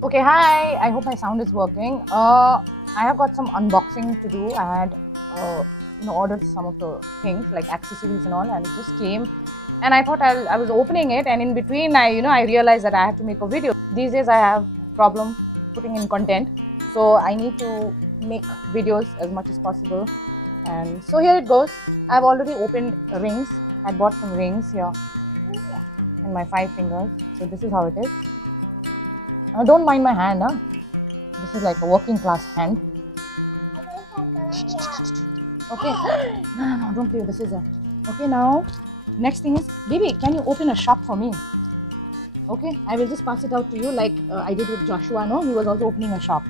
Okay, hi. I hope my sound is working. I have got some unboxing to do. I had, ordered some of the things like accessories and all, and it just came. And I thought I was opening it, and in between, I realized that I have to make a video. These days, I have problem putting in content, so I need to make videos as much as possible. And so here it goes. I've already opened rings. I bought some rings here in my 5 fingers. So this is how it is. Don't mind my hand, huh? This is like a working class hand. Okay. No, don't play with the scissor. Okay, now, next thing is, baby, can you open a shop for me? Okay, I will just pass it out to you like I did with Joshua, no? He was also opening a shop.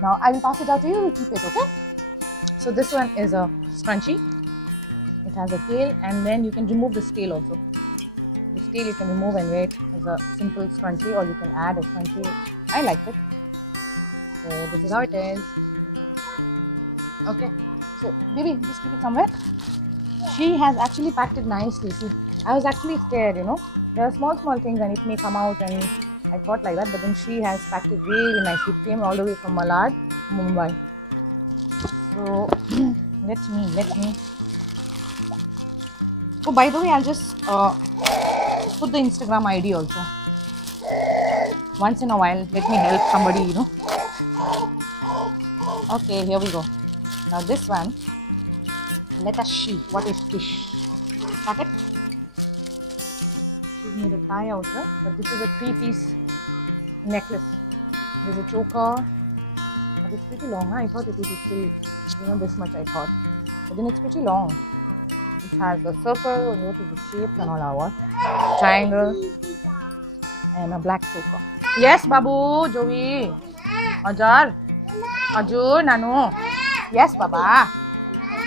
Now, I will pass it out to you, you keep it, okay? So this one is a scrunchie. It has a tail, and then you can remove this tail also. This tail you can remove and wear it as a simple scrunchie, or you can add a scrunchie. I like it. So this is how it is. Okay, so baby, just keep it somewhere. She has actually packed it nicely. See, I was actually scared, There are small things and it may come out, and I thought like that, but then she has packed it really nicely. It came all the way from Malad, Mumbai. So let me. Oh, by the way, I'll just put the Instagram ID also. Once in a while, let me help somebody, Okay, here we go. Now this one, let us see what is this. Got it? She's made a tie out here, but this is a 3-piece necklace. There's a choker, but it's pretty long. I thought it would be still, this much I thought. But then it's pretty long. It has a circle, what is the shapes and all our triangle, and a black choker. Yes, Babu, Joey. Ajar. Ajur, Nanu. Yes, Baba.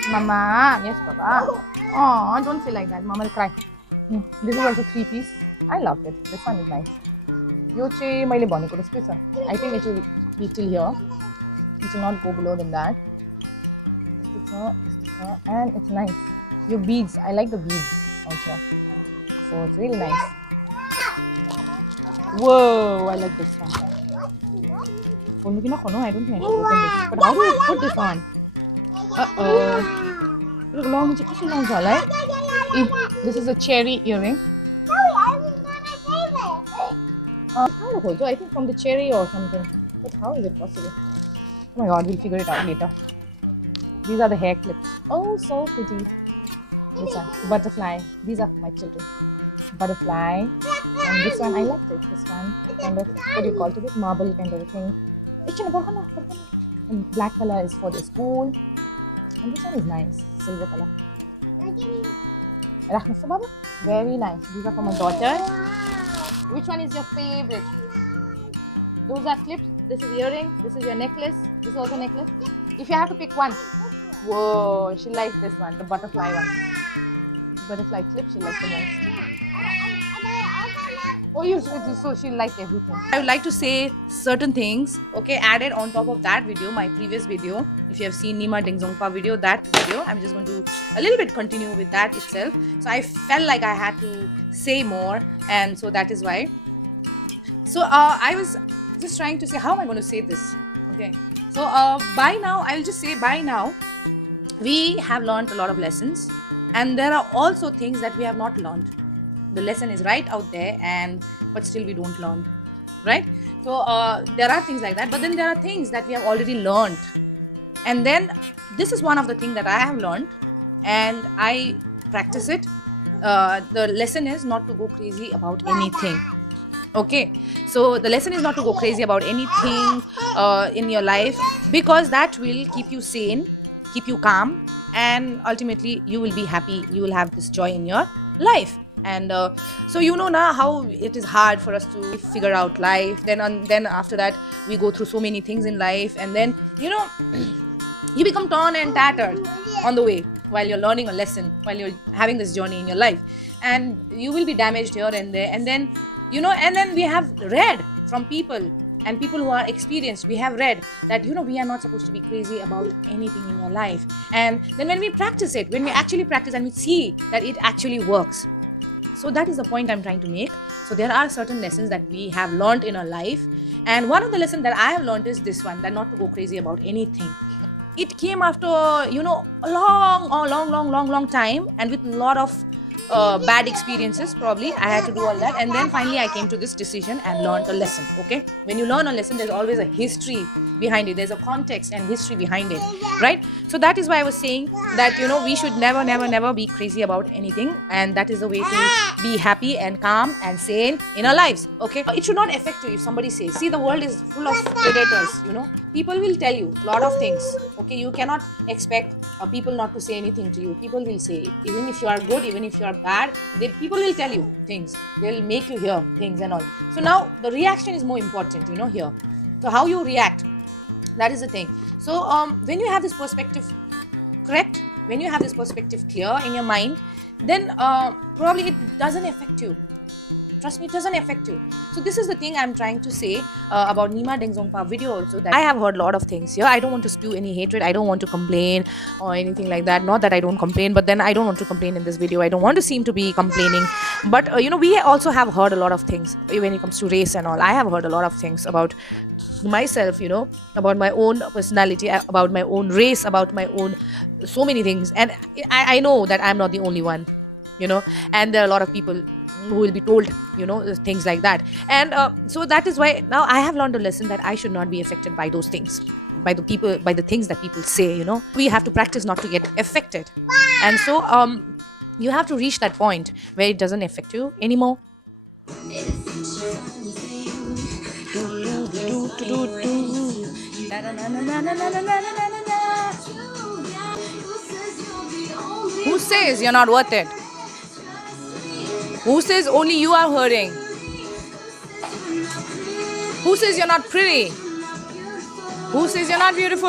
Mama. Yes, Baba. Oh, don't say like that. Mama will cry. This is also 3-piece. I loved it. This one is nice. Yo चाहिँ मैले भनेको जस्तै छ. I think it will be till here. It will not go below than that. And it's nice. Your beads. I like the beads out here. So it's really nice. Whoa, I like this one. I don't think I should open this. But how do I put this on? Uh-oh. Look, long. This is a cherry earring. I think from the cherry or something. But how is it possible? Oh my god, we'll figure it out later. These are the hair clips. Oh, so pretty. This one, butterfly. These are for my children. Butterfly. And this one, I liked it. This one, kind of, what do you call it? Marble kind of a thing. And black color is for the school. And this one is nice. Silver color. Very nice. These are for my daughter. Which one is your favorite? Those are clips. This is earring. This is your necklace. This is also necklace. If you have to pick one. Whoa, she likes this one, the butterfly one. The butterfly clip she likes the most. Oh, so she liked everything. I would like to say certain things, okay, added on top of that video, my previous video. If you have seen Nima Dingzongpa video, that video, I'm just going to a little bit continue with that itself. So I felt like I had to say more, and so that is why. So I was just trying to say, how am I going to say this? Okay. So by now, I'll just say by now, we have learned a lot of lessons, and there are also things that we have not learned. The lesson is right out there, but still we don't learn, right? So there are things like that, but then there are things that we have already learned, and then this is one of the things that I have learned, and I practice it. The lesson is not to go crazy about anything. Okay, so the lesson is not to go crazy about anything in your life, because that will keep you sane, keep you calm, and ultimately you will be happy. You will have this joy in your life. And so now how it is hard for us to figure out life. Then after that, we go through so many things in life, and then you become torn and tattered on the way while you're learning a lesson, while you're having this journey in your life, and you will be damaged here and there. And then and then we have read from people, and people who are experienced, we have read that we are not supposed to be crazy about anything in your life. And then when we practice it, when we actually practice and we see that it actually works, So that is the point I'm trying to make. So there are certain lessons that we have learned in our life, and one of the lessons that I have learned is this one, that not to go crazy about anything. It came after a long time, and with a lot of bad experiences. Probably I had to do all that, and then finally I came to this decision and learned a lesson. Okay, when you learn a lesson, there's always a history behind it, there's a context and history behind it, right? So that is why I was saying that we should never be crazy about anything, and that is the way to be happy and calm and sane in our lives. Okay, it should not affect you if somebody says, see, the world is full of predators. People will tell you a lot of things. Okay, you cannot expect people not to say anything to you. People will say, even if you are good, even if you are bad, people will tell you things, they'll make you hear things and all. So now the reaction is more important, here. So how you react, that is the thing. So when you have this perspective correct, when you have this perspective clear in your mind, then probably it doesn't affect you. Trust me, it doesn't affect you. So this is the thing I'm trying to say about Nima Dengzongpa video also, that I have heard a lot of things here. I don't want to spew any hatred. I don't want to complain or anything like that. Not that I don't complain, but then I don't want to complain in this video. I don't want to seem to be complaining. But, we also have heard a lot of things when it comes to race and all. I have heard a lot of things about myself, about my own personality, about my own race, about my own so many things. And I know that I'm not the only one, and there are a lot of people who will be told things like that. And so that is why now I have learned a lesson that I should not be affected by those things, by the things that people say. We have to practice not to get affected. And so you have to reach that point where it doesn't affect you anymore. Who says you're not worth it? Who says only you are hurting? Who says you're not pretty? Who says you're not beautiful?